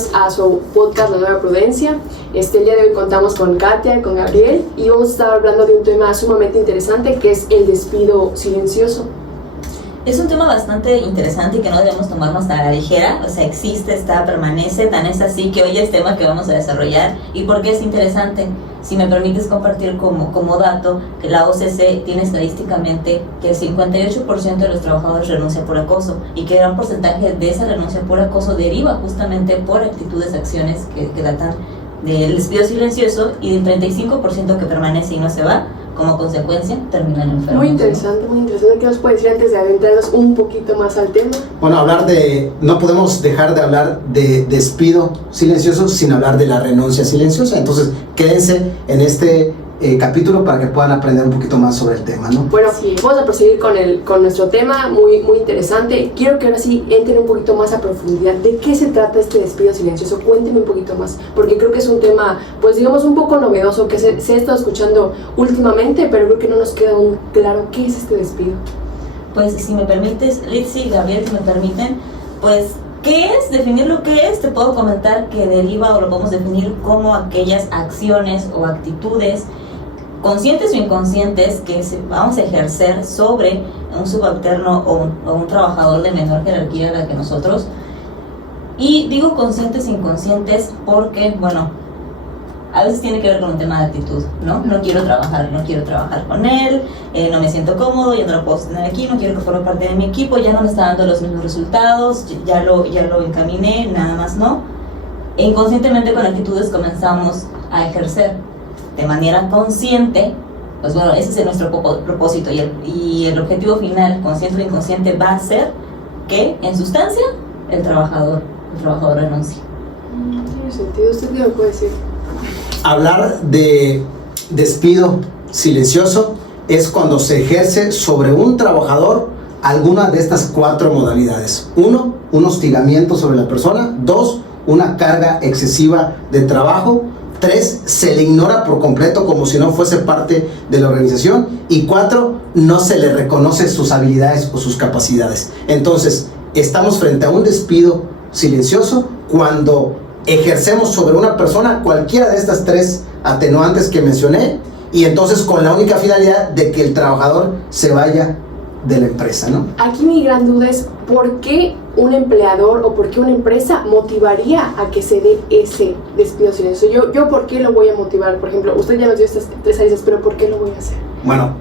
bienvenidos a su podcast La Nueva Prudencia. El día de hoy contamos con Katia y con Gabriel y vamos a estar hablando de un tema sumamente interesante que es el despido silencioso. Es un tema bastante interesante y que no debemos tomarnos tan a la ligera, o sea, existe, está, permanece, tan es así que hoy es tema que vamos a desarrollar. ¿Y por qué es interesante? Si me permites compartir como dato, que la OCC tiene estadísticamente que el 58% de los trabajadores renuncia por acoso y que gran porcentaje de esa renuncia por acoso deriva justamente por actitudes, acciones que datan del despido silencioso, y del 35% que permanece y no se va, como consecuencia terminan enfermos. Muy interesante, muy interesante. ¿Qué nos puede decir antes de adentrarnos un poquito más al tema? Bueno, no podemos dejar de hablar de despido silencioso sin hablar de la renuncia silenciosa. Entonces, quédense en este capítulo para que puedan aprender un poquito más sobre el tema, ¿no? Bueno, sí, vamos a proseguir con nuestro tema, muy interesante. Quiero que ahora sí entren un poquito más a profundidad. ¿De qué se trata este despido silencioso? Cuéntenme un poquito más, porque creo que es un tema, pues digamos, un poco novedoso, que se ha estado escuchando últimamente, pero creo que no nos queda aún claro qué es este despido. Pues si me permites, Litsi y Gabriel, si me permiten, pues ¿qué es? Definir lo que es, te puedo comentar que deriva o lo podemos definir como aquellas acciones o actitudes conscientes o inconscientes que vamos a ejercer sobre un subalterno o un trabajador de menor jerarquía a la que nosotros. Y digo conscientes e inconscientes porque, bueno, a veces tiene que ver con un tema de actitud, ¿no? No quiero trabajar con él, no me siento cómodo, ya no lo puedo tener aquí, no quiero que forme parte de mi equipo, ya no me está dando los mismos resultados, ya lo encaminé, nada más no. E inconscientemente con actitudes comenzamos a ejercer de manera consciente, pues bueno, ese es nuestro propósito y el objetivo final, consciente o inconsciente, va a ser que, en sustancia, el trabajador renuncie. Tiene sentido. ¿Usted qué me puede decir? Hablar de despido silencioso es cuando se ejerce sobre un trabajador alguna de estas 4 modalidades. 1, un hostigamiento sobre la persona. 2, una carga excesiva de trabajo. 3, se le ignora por completo como si no fuese parte de la organización. Y 4, no se le reconoce sus habilidades o sus capacidades. Entonces, estamos frente a un despido silencioso cuando ejercemos sobre una persona cualquiera de estas 3 atenuantes que mencioné, y entonces con la única finalidad de que el trabajador se vaya de la empresa, ¿no? Aquí mi gran duda es ¿por qué un empleador o por qué una empresa motivaría a que se dé ese despido silencioso? Yo ¿por qué lo voy a motivar? Por ejemplo, usted ya nos dio estas 3 áreas, pero ¿por qué lo voy a hacer? Bueno,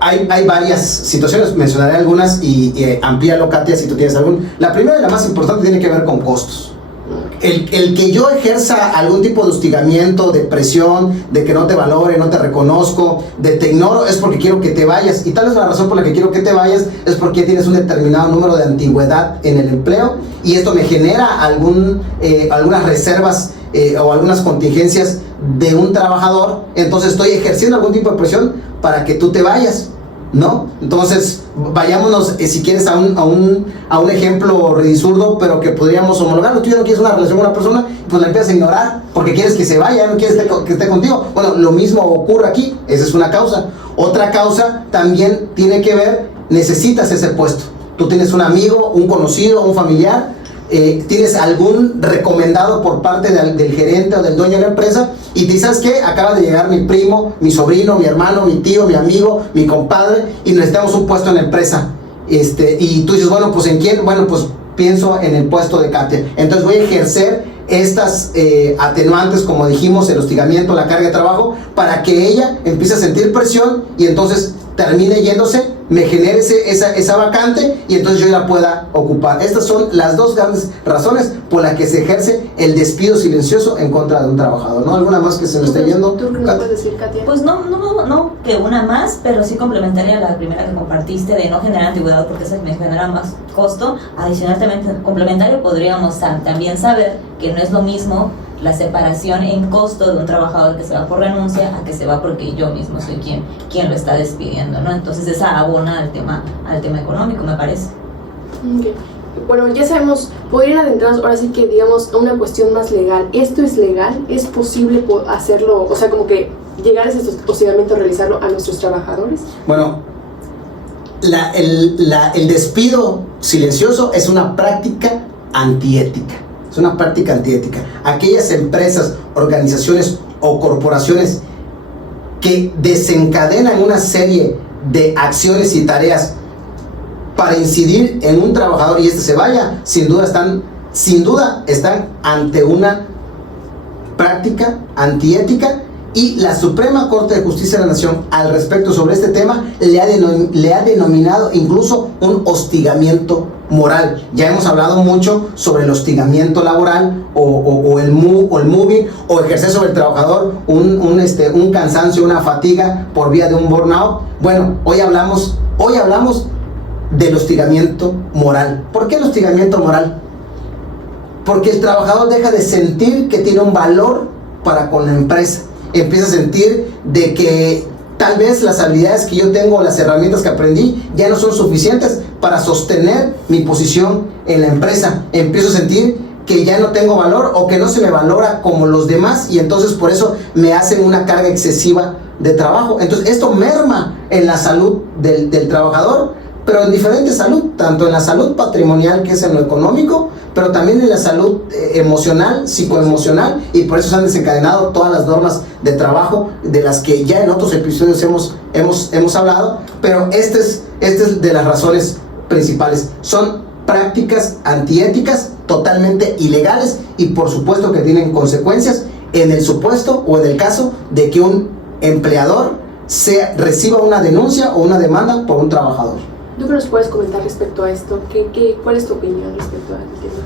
hay varias situaciones, mencionaré algunas y amplíalo, Katia, si tú tienes algún. La primera y la más importante tiene que ver con costos. El que yo ejerza algún tipo de hostigamiento, de presión, de que no te valore, no te reconozco, de te ignoro, es porque quiero que te vayas. Y tal vez la razón por la que quiero que te vayas es porque tienes un determinado número de antigüedad en el empleo y esto me genera algunas reservas o algunas contingencias de un trabajador. Entonces estoy ejerciendo algún tipo de presión para que tú te vayas, ¿no? Entonces, vayámonos, si quieres, a un ejemplo ridículo, pero que podríamos homologarlo. Tú ya no quieres una relación con una persona, pues la empiezas a ignorar porque quieres que se vaya, no quieres que esté contigo. Bueno, lo mismo ocurre aquí, esa es una causa. Otra causa también tiene que ver, necesitas ese puesto. Tú tienes un amigo, un conocido, un familiar, tienes algún recomendado por parte del gerente o del dueño de la empresa y te dices, ¿sabes qué? Acaba de llegar mi primo, mi sobrino, mi hermano, mi tío, mi amigo, mi compadre y necesitamos un puesto en la empresa. Y tú dices, bueno, pues ¿en quién? Bueno, pues pienso en el puesto de Katia. Entonces voy a ejercer estas atenuantes, como dijimos, el hostigamiento, la carga de trabajo, para que ella empiece a sentir presión y entonces termine yéndose, me genere esa vacante y entonces yo la pueda ocupar. Estas son las 2 grandes razones por las que se ejerce el despido silencioso en contra de un trabajador, ¿no? ¿Alguna más que se me esté yendo? ¿Tú qué me puedes decir, Katia? Pues no que una más, pero sí complementaria a la primera que compartiste de no generar antigüedad porque esa me genera más costo. Adicionalmente, complementario, podríamos también saber que no es lo mismo la separación en costo de un trabajador que se va por renuncia a que se va porque yo mismo soy quien lo está despidiendo, ¿no? Entonces esa abona al tema económico, me parece. Okay. Bueno, ya sabemos, podrían adentrarnos ahora sí que digamos a una cuestión más legal. ¿Esto es legal? ¿Es posible hacerlo? O sea, como que llegar a ese hostigamiento, realizarlo a nuestros trabajadores. Bueno, el despido silencioso es una práctica antiética. es una práctica antiética. Aquellas empresas, organizaciones o corporaciones que desencadenan una serie de acciones y tareas para incidir en un trabajador y este se vaya, sin duda están ante una práctica antiética, y la Suprema Corte de Justicia de la Nación al respecto sobre este tema le ha denominado incluso un hostigamiento moral. Ya hemos hablado mucho sobre el hostigamiento laboral o el moving, o ejercer sobre el trabajador un cansancio, una fatiga por vía de un burnout. Bueno, hoy hablamos del hostigamiento moral. ¿Por qué el hostigamiento moral? Porque el trabajador deja de sentir que tiene un valor para con la empresa. Empieza a sentir de que tal vez las habilidades que yo tengo, las herramientas que aprendí, ya no son suficientes para sostener mi posición en la empresa. Empiezo a sentir que ya no tengo valor, o que no se me valora como los demás, y entonces por eso me hacen una carga excesiva de trabajo. Entonces esto merma en la salud del trabajador, pero en diferente salud, tanto en la salud patrimonial, que es en lo económico, pero también en la salud emocional, psicoemocional, y por eso se han desencadenado todas las normas de trabajo de las que ya en otros episodios hemos hablado. Pero esta es de las razones principales. Son prácticas antiéticas totalmente ilegales, y por supuesto que tienen consecuencias en el supuesto o en el caso de que un empleador reciba una denuncia o una demanda por un trabajador. ¿Tú qué nos puedes comentar respecto a esto? ¿Cuál es tu opinión respecto a este tema?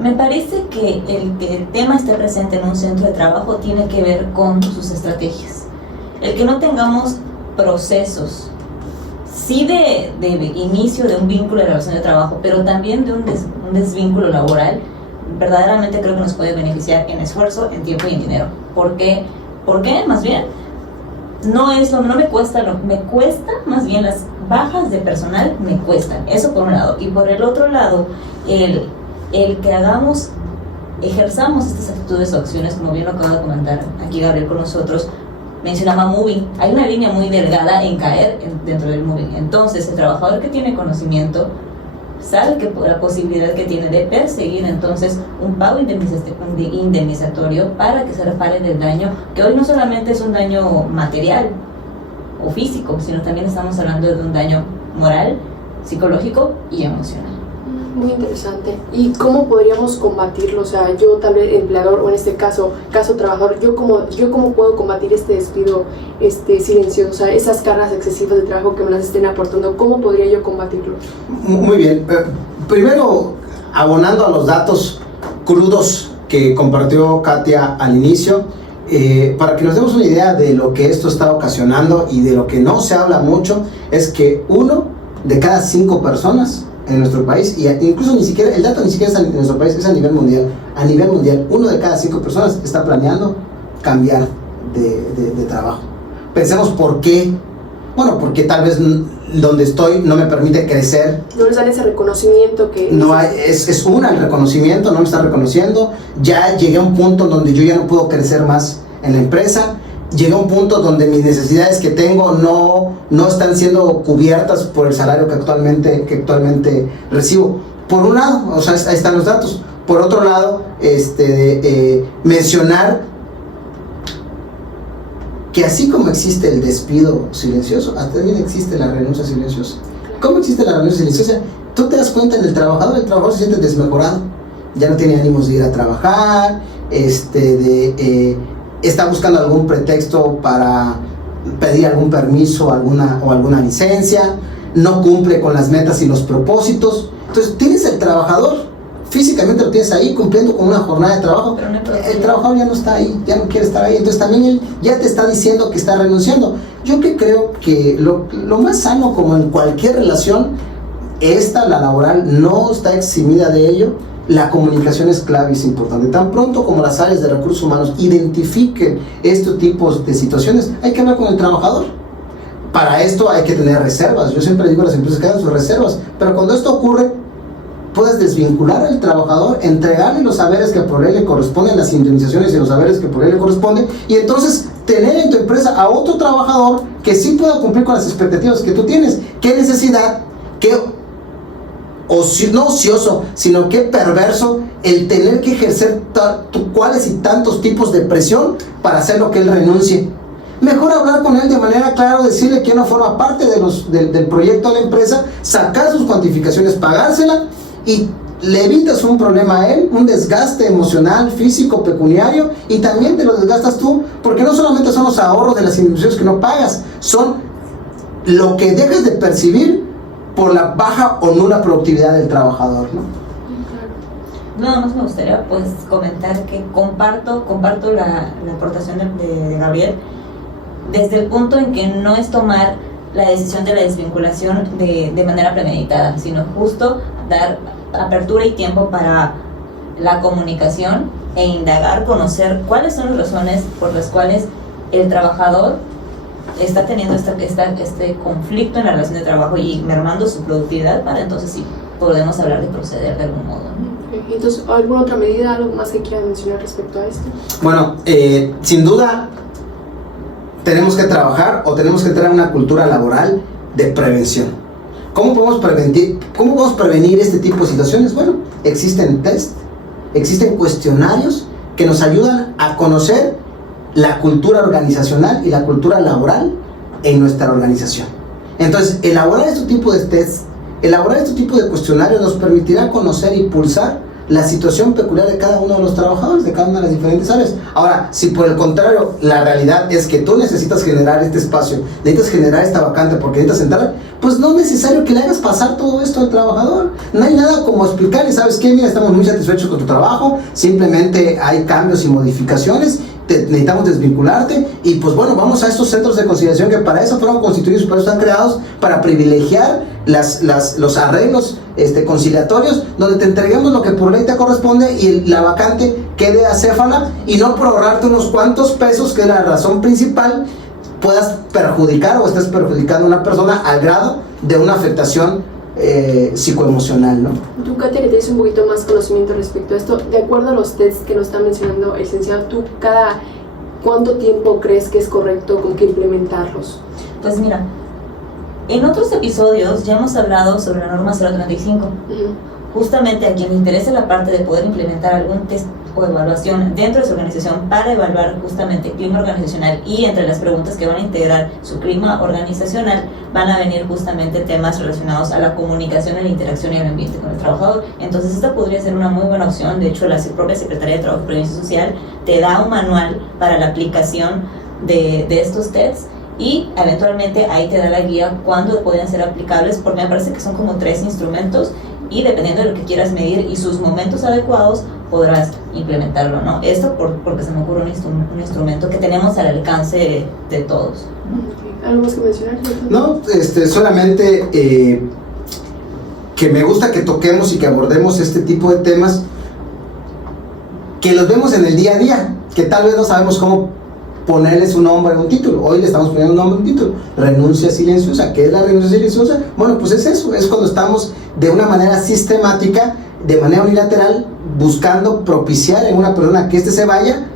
Me parece que el tema esté presente en un centro de trabajo tiene que ver con sus estrategias. El que no tengamos procesos, sí de inicio de un vínculo de relación de trabajo, pero también de un desvínculo laboral, verdaderamente creo que nos puede beneficiar en esfuerzo, en tiempo y en dinero. ¿Por qué? Más bien, no me cuesta, me cuesta más bien las bajas de personal, me cuestan. Eso por un lado. Y por el otro lado, el que ejerzamos estas actitudes o acciones, como bien lo acaba de comentar aquí Gabriel con nosotros, mencionaba moving. Hay una línea muy delgada en caer dentro del moving. Entonces, el trabajador que tiene conocimiento sabe que la posibilidad que tiene de perseguir entonces un pago indemnizatorio para que se repare del daño, que hoy no solamente es un daño material o físico, sino también estamos hablando de un daño moral, psicológico y emocional. Muy interesante. ¿Y cómo podríamos combatirlo? O sea, yo tal vez empleador, o en este caso trabajador, yo cómo puedo combatir este despido silencioso, o sea, esas cargas excesivas de trabajo que me las estén aportando, ¿cómo podría yo combatirlo? Muy bien. Primero, abonando a los datos crudos que compartió Katia al inicio, para que nos demos una idea de lo que esto está ocasionando y de lo que no se habla mucho, es que 1 de cada 5 personas en nuestro país, y incluso el dato ni siquiera es en nuestro país, es a nivel mundial. A nivel mundial, 1 de cada 5 personas está planeando cambiar de trabajo. Pensemos por qué. Bueno, porque tal vez donde estoy no me permite crecer. No les dan ese reconocimiento que... No hay, es el reconocimiento, no me está reconociendo. Ya llegué a un punto donde yo ya no puedo crecer más en la empresa. Llegué a un punto donde mis necesidades que tengo no están siendo cubiertas por el salario que actualmente recibo. Por un lado, o sea, ahí están los datos. Por otro lado, mencionar que así como existe el despido silencioso, también existe la renuncia silenciosa. ¿Cómo existe la renuncia silenciosa? Tú te das cuenta del trabajador, el trabajador se siente desmejorado, ya no tiene ánimos de ir a trabajar, está buscando algún pretexto para pedir algún permiso o alguna licencia, no cumple con las metas y los propósitos. Entonces tienes el trabajador, físicamente lo tienes ahí cumpliendo con una jornada de trabajo, el trabajador ya no está ahí, ya no quiere estar ahí, entonces también él ya te está diciendo que está renunciando. Yo creo que lo más sano, como en cualquier relación, la laboral no está eximida de ello. La comunicación es clave y es importante. Tan pronto como las áreas de recursos humanos identifiquen estos tipos de situaciones, hay que hablar con el trabajador. Para esto hay que tener reservas. Yo siempre digo a las empresas que hagan sus reservas, pero cuando esto ocurre, puedes desvincular al trabajador, entregarle los saberes que por él le corresponden, las indemnizaciones y los saberes que por él le corresponden, y entonces tener en tu empresa a otro trabajador que sí pueda cumplir con las expectativas que tú tienes. ¿Qué necesidad? ¿Qué no ocioso, sino qué perverso el tener que ejercer cuáles y tantos tipos de presión para hacer lo que él renuncie. Mejor hablar con él de manera clara, decirle que no forma parte del proyecto de la empresa, sacar sus cuantificaciones, pagársela, y le evitas un problema a él, un desgaste emocional, físico, pecuniario, y también te lo desgastas tú, porque no solamente son los ahorros de las indemnizaciones que no pagas, son lo que dejas de percibir por la baja o nula productividad del trabajador, ¿no? Nada más me gustaría pues comentar que comparto la aportación de Gabriel, desde el punto en que no es tomar la decisión de la desvinculación de manera premeditada, sino justo dar apertura y tiempo para la comunicación e indagar, conocer cuáles son las razones por las cuales el trabajador está teniendo este conflicto en la relación de trabajo y mermando su productividad, para entonces sí podemos hablar de proceder de algún modo, ¿no? Entonces, ¿alguna otra medida, algo más que quieran mencionar respecto a esto? Bueno, sin duda tenemos que trabajar o tenemos que tener una cultura laboral de prevención. ¿Cómo podemos prevenir este tipo de situaciones? Bueno, existen test, existen cuestionarios que nos ayudan a conocer la cultura organizacional y la cultura laboral en nuestra organización. Entonces, elaborar este tipo de test, elaborar este tipo de cuestionarios nos permitirá conocer y pulsar la situación peculiar de cada uno de los trabajadores, de cada una de las diferentes áreas. Ahora, si por el contrario la realidad es que tú necesitas generar este espacio, necesitas generar esta vacante porque necesitas entrar, pues no es necesario que le hagas pasar todo esto al trabajador. No hay nada como explicarle, ¿sabes qué? Mira, estamos muy satisfechos con tu trabajo, simplemente hay cambios y modificaciones, necesitamos desvincularte, y pues bueno, vamos a estos centros de conciliación que para eso fueron constituidos, para eso están creados, para privilegiar los arreglos conciliatorios, donde te entreguemos lo que por ley te corresponde y la vacante quede acéfala, y no por ahorrarte unos cuantos pesos, que es la razón principal, puedas perjudicar o estés perjudicando a una persona al grado de una afectación psicoemocional, ¿no? Tú, Katia, que tienes un poquito más conocimiento respecto a esto, de acuerdo a los tests que nos está mencionando el licenciado, ¿tú cuánto tiempo crees que es correcto con que implementarlos? Pues mira, en otros episodios ya hemos hablado sobre la norma 035. Justamente a quien le interese la parte de poder implementar algún test o evaluación dentro de su organización para evaluar justamente el clima organizacional, y entre las preguntas que van a integrar su clima organizacional van a venir justamente temas relacionados a la comunicación, a la interacción y al ambiente con el trabajador. Entonces esta podría ser una muy buena opción. De hecho, la propia Secretaría de Trabajo y Previsión Social te da un manual para la aplicación de estos tests, y eventualmente ahí te da la guía cuándo podrían ser aplicables, porque me parece que son como 3 instrumentos, y dependiendo de lo que quieras medir y sus momentos adecuados podrás implementarlo, ¿no? Esto porque se me ocurre un instrumento que tenemos al alcance de todos. ¿Algo más que mencionar? No, solamente que me gusta que toquemos y que abordemos este tipo de temas que los vemos en el día a día, que tal vez no sabemos cómo ponerles un nombre a un título. Hoy le estamos poniendo un nombre a un título: renuncia silenciosa. ¿Qué es la renuncia silenciosa? Bueno, pues es eso, es cuando estamos de una manera sistemática, de manera unilateral, buscando propiciar en una persona que se vaya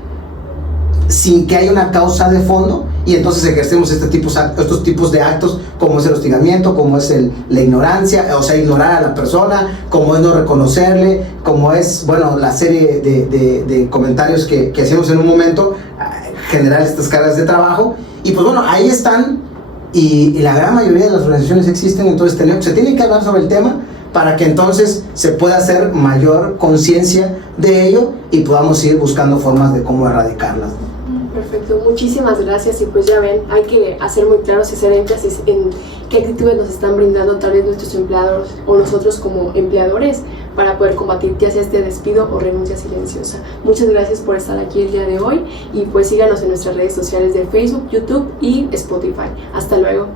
sin que haya una causa de fondo, y entonces ejercemos estos tipos de actos, como es el hostigamiento, como es la ignorancia, o sea, ignorar a la persona, como es no reconocerle, como es, bueno, la serie de comentarios que hacíamos en un momento, generar estas cargas de trabajo. Y pues bueno, ahí están, y la gran mayoría de las organizaciones existen. Entonces se tiene que hablar sobre el tema para que entonces se pueda hacer mayor conciencia de ello y podamos ir buscando formas de cómo erradicarlas. Perfecto, muchísimas gracias. Y pues ya ven, hay que hacer muy claros y hacer énfasis en qué actitudes nos están brindando tal vez nuestros empleadores o nosotros como empleadores para poder combatir ya sea este despido o renuncia silenciosa. Muchas gracias por estar aquí el día de hoy, y pues síganos en nuestras redes sociales de Facebook, YouTube y Spotify. Hasta luego.